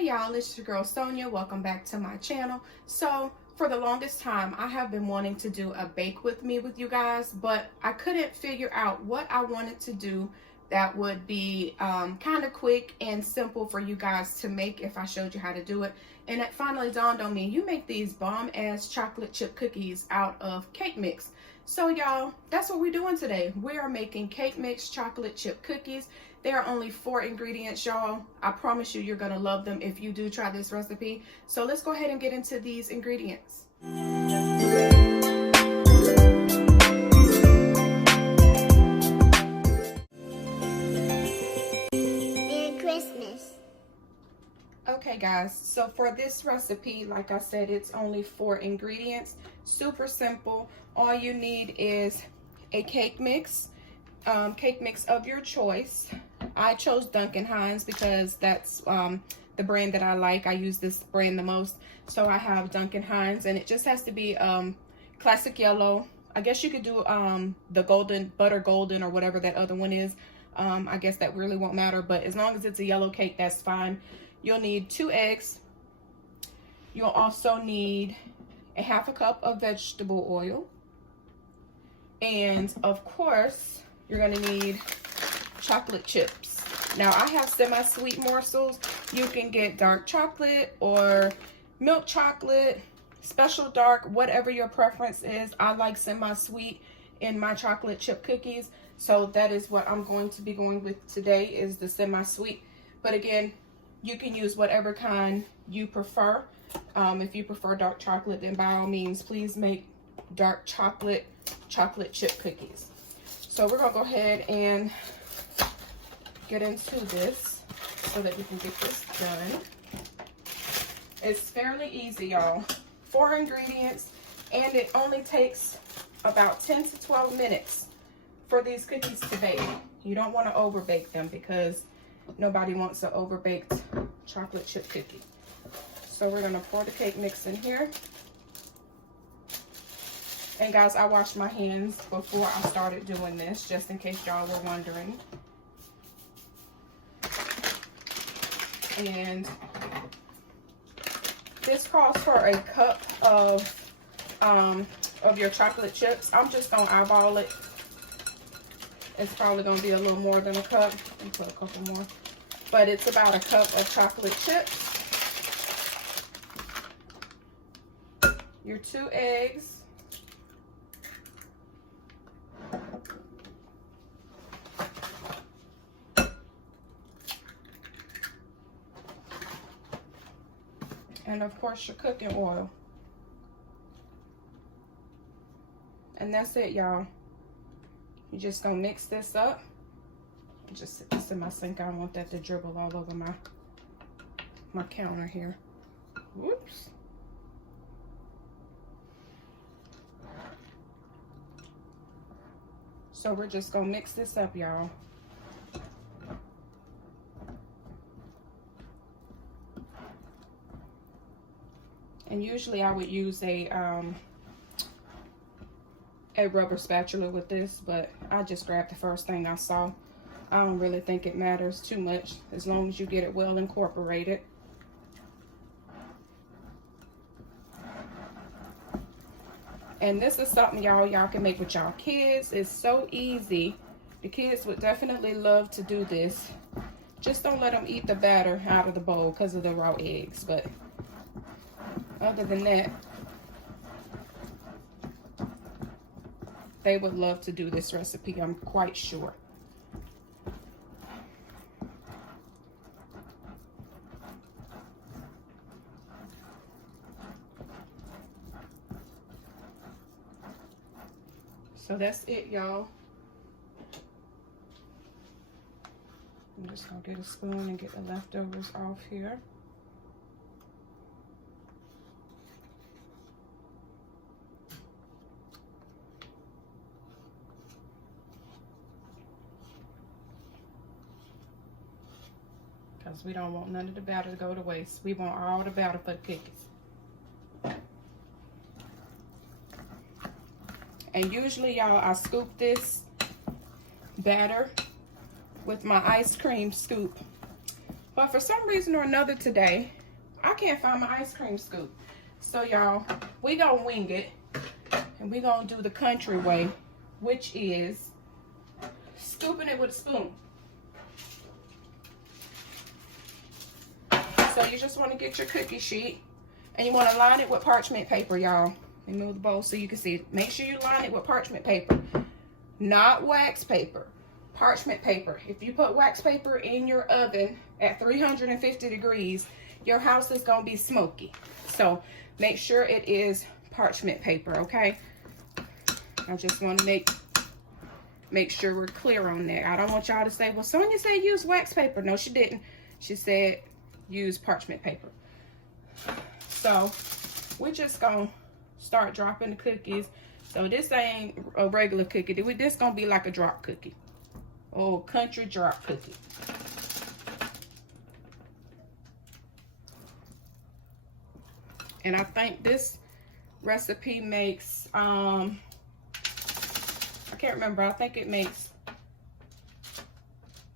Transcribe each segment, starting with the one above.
Hey y'all, it's your girl Sonia. Welcome back to my channel. So for the longest time, I have been wanting to do a bake with me with you guys, but I couldn't figure out what I wanted to do that would be kind of quick and simple for you guys to make if I showed you how to do it. And it finally dawned on me, you make these bomb ass chocolate chip cookies out of cake mix. So y'all, that's what we're doing today. We are making cake mix chocolate chip cookies. There are only 4 ingredients, y'all. I promise you, you're gonna love them if you do try this recipe. So let's go ahead and get into these ingredients. Merry Christmas. Okay guys, so for this recipe, like I said, it's only 4 ingredients. Super simple. All you need is a cake mix of your choice. I chose Duncan Hines because that's the brand that I like. I use this brand the most. So I have Duncan Hines, and it just has to be classic yellow. I guess you could do the golden, butter golden, or whatever that other one is. I guess that really won't matter, but as long as it's a yellow cake, that's fine. You'll need 2 eggs. You'll also need a 1/2 cup of vegetable oil. And of course, you're gonna need chocolate chips. Now I have semi-sweet morsels. You can get dark chocolate or milk chocolate, special dark, whatever your preference is. I like semi-sweet in my chocolate chip cookies. So that is what I'm going to be going with today, is the semi-sweet. But again, you can use whatever kind you prefer. If you prefer dark chocolate, then by all means, please make dark chocolate chip cookies. So we're gonna go ahead and get into this so that we can get this done. It's fairly easy, y'all. 4 ingredients, and it only takes about 10 to 12 minutes for these cookies to bake. You don't want to over bake them because nobody wants an over baked chocolate chip cookie. So we're gonna pour the cake mix in here. And guys, I washed my hands before I started doing this, just in case y'all were wondering. And this calls for a cup of your chocolate chips. I'm just gonna eyeball it. It's probably gonna be a little more than a cup. Let me put a couple more. But it's about a cup of chocolate chips. Your 2 eggs. And of course your cooking oil. And that's it, y'all. You're just gonna mix this up. Just sit this in my sink. I don't want that to dribble all over my counter here. Whoops. So we're just gonna mix this up, y'all. And usually I would use a rubber spatula with this, but I just grabbed the first thing I saw. I don't really think it matters too much as long as you get it well incorporated. And this is something y'all can make with y'all kids. It's so easy. The kids would definitely love to do this. Just don't let them eat the batter out of the bowl because of the raw eggs. But other than that, they would love to do this recipe, I'm quite sure. So that's it, y'all. I'm just gonna get a spoon and get the leftovers off here. Because we don't want none of the batter to go to waste. We want all the batter for the cookies. And usually, y'all, I scoop this batter with my ice cream scoop. But for some reason or another today, I can't find my ice cream scoop. So y'all, we gonna wing it. And we gonna do the country way, which is scooping it with a spoon. So you just want to get your cookie sheet and you want to line it with parchment paper, y'all. Let me move the bowl so you can see it. Make sure you line it with parchment paper, not wax paper. Parchment paper. If you put wax paper in your oven at 350 degrees, your house is gonna be smoky. So make sure it is parchment paper, okay? I just want to make sure we're clear on that. I don't want y'all to say, well, Sonia said use wax paper. No, she didn't. She said use parchment paper. So we're just gonna start dropping the cookies. So this ain't a regular cookie. This gonna be like a drop cookie. Oh, country drop cookie. And I think this recipe makes, I can't remember. I think it makes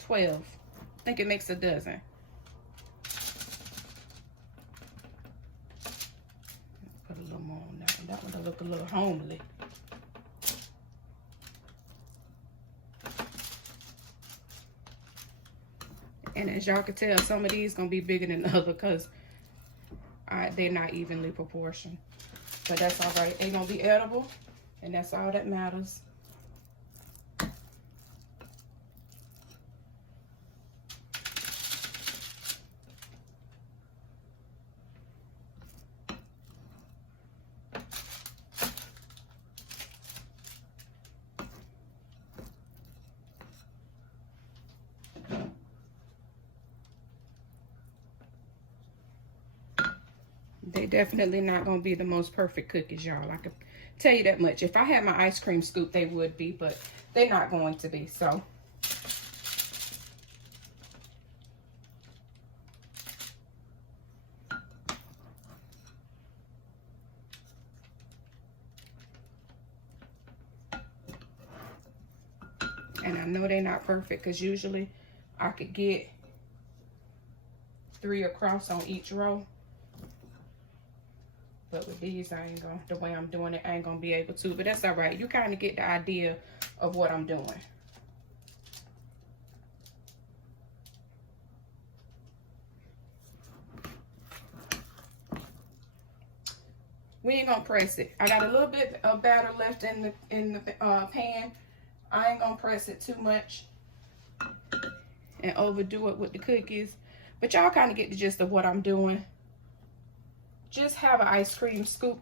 12. I think it makes a dozen. Put a little more on that one. That one will look a little homely. And as y'all can tell, some of these gonna be bigger than the other because they're not evenly proportioned. But that's all right. They're gonna be edible, and that's all that matters. They definitely not gonna be the most perfect cookies, y'all. I can tell you that much. If I had my ice cream scoop, they would be, but they're not going to be. So and I know they're not perfect because usually I could get 3 across on each row. But with these, I ain't gonna, the way I'm doing it, I ain't gonna be able to. But that's all right. You kind of get the idea of what I'm doing. We ain't gonna press it. I got a little bit of batter left in the pan. I ain't gonna press it too much and overdo it with the cookies. But y'all kind of get the gist of what I'm doing. Just have an ice cream scoop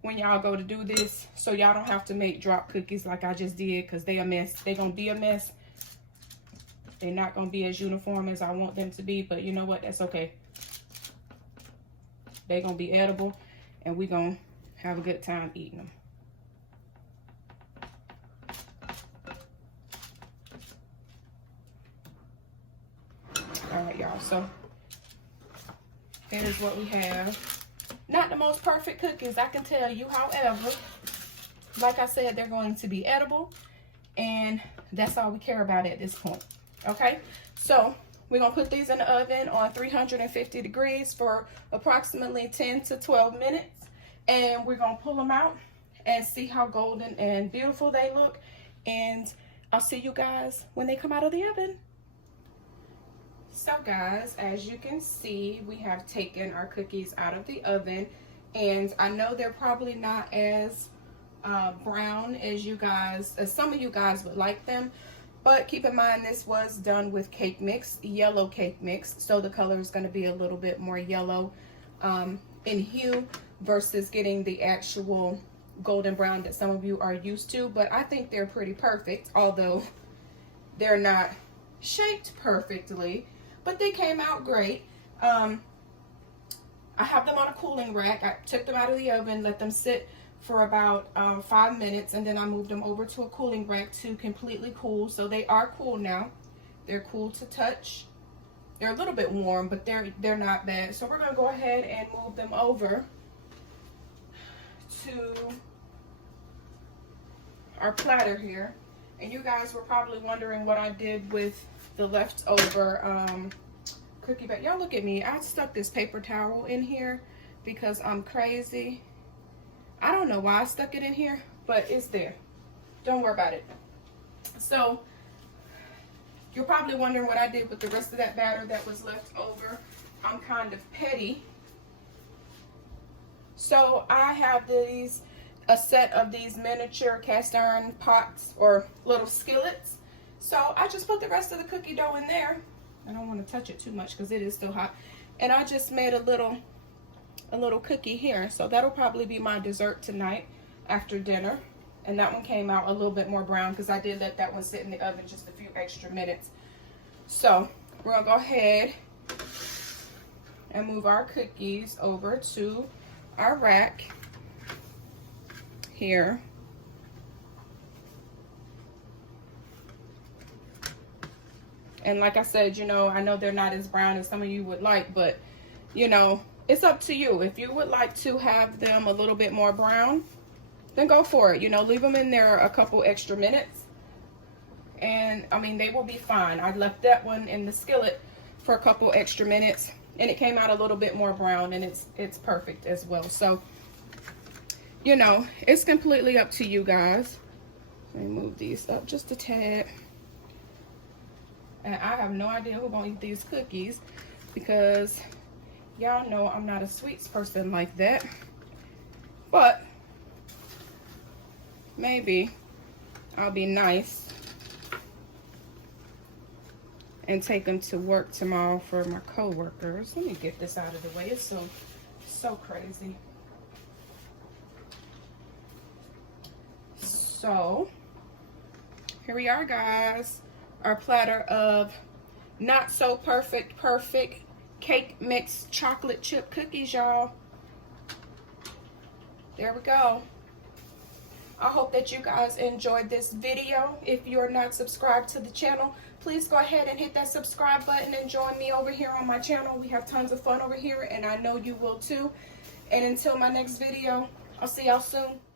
when y'all go to do this, so y'all don't have to make drop cookies like I just did, because they a mess. They're gonna be a mess. They're not gonna be as uniform as I want them to be, but you know what? That's okay. They're gonna be edible, and we're gonna have a good time eating them. All right, y'all. So here's what we have. Not the most perfect cookies, I can tell you. However, like I said, they're going to be edible, and that's all we care about at this point. Okay, so we're gonna put these in the oven on 350 degrees for approximately 10 to 12 minutes, and we're gonna pull them out and see how golden and beautiful they look. And I'll see you guys when they come out of the oven. So guys, as you can see, we have taken our cookies out of the oven, and I know they're probably not as brown as some of you guys would like them, but keep in mind this was done with cake mix, yellow cake mix, so the color is going to be a little bit more yellow in hue versus getting the actual golden brown that some of you are used to. But I think they're pretty perfect, although they're not shaped perfectly. But they came out great. I have them on a cooling rack. I took them out of the oven, let them sit for about 5 minutes, and then I moved them over to a cooling rack to completely cool. So they are cool now. They're cool to touch. They're a little bit warm, but they're not bad. So we're gonna go ahead and move them over to our platter here. And you guys were probably wondering what I did with the leftover cookie batter. Y'all look at me. I stuck this paper towel in here because I'm crazy. I don't know why I stuck it in here, but it's there. Don't worry about it. So you're probably wondering what I did with the rest of that batter that was left over. I'm kind of petty. So I have a set of these miniature cast iron pots or little skillets. So I just put the rest of the cookie dough in there. I don't want to touch it too much because it is still hot. And I just made a little cookie here. So that'll probably be my dessert tonight after dinner. And that one came out a little bit more brown because I did let that one sit in the oven just a few extra minutes. So we're gonna go ahead and move our cookies over to our rack here. And like I said, you know, I know they're not as brown as some of you would like, but you know, it's up to you. If you would like to have them a little bit more brown, then go for it. You know, leave them in there a couple extra minutes. And I mean, they will be fine. I left that one in the skillet for a couple extra minutes and it came out a little bit more brown, and it's perfect as well. So, you know, it's completely up to you guys. Let me move these up just a tad. And I have no idea who's gonna eat these cookies because y'all know I'm not a sweets person like that. But maybe I'll be nice and take them to work tomorrow for my co-workers. Let me get this out of the way. It's so crazy. So here we are, guys. Our platter of not so perfect cake mix chocolate chip cookies, y'all. There we go. I hope that you guys enjoyed this video. If you're not subscribed to the channel, please go ahead and hit that subscribe button and join me over here on my channel. We have tons of fun over here, and I know you will too. And until my next video, I'll see y'all soon.